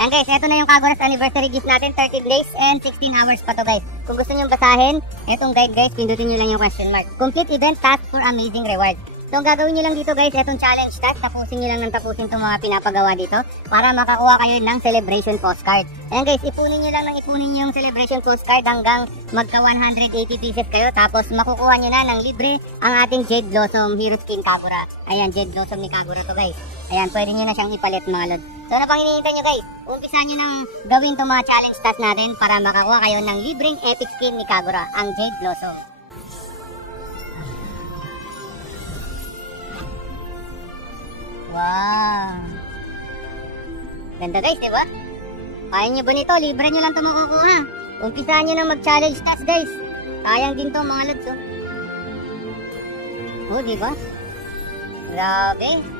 Ayan guys, eto na yung Kaguras anniversary gift natin, 13 days and 16 hours pa to guys. Kung gusto nyo basahin, etong guide guys, pindutin nyo lang yung question mark. Complete event task for amazing reward. So ang gagawin nyo lang dito guys, etong challenge task, tapusin nyo lang ng tapusin itong mga pinapagawa dito para makakuha kayo ng celebration postcard. Ayan guys, ipunin nyo lang ng ipunin yung celebration postcard hanggang magka 180 pieces kayo. Tapos makukuha nyo na ng libre ang ating Jade Blossom Hero Skin Kagura. Ayan, Jade Blossom ni Kagura to guys. Ayan, pwede nyo na siyang ipalit mga lods. So ano pang hinihintay nyo guys? Umpisahan nyo nang gawin itong mga challenge task natin para makakuha kayo ng libreng epic skin ni Kagura, ang Jade Blossom. Wow! Ganda guys, diba? Kaya nyo ba nito? Libre nyo lang ito makukuha. Umpisahan nyo nang mag-challenge task guys. Sayang din to mga lods, oh. Oh, diba? Grabe.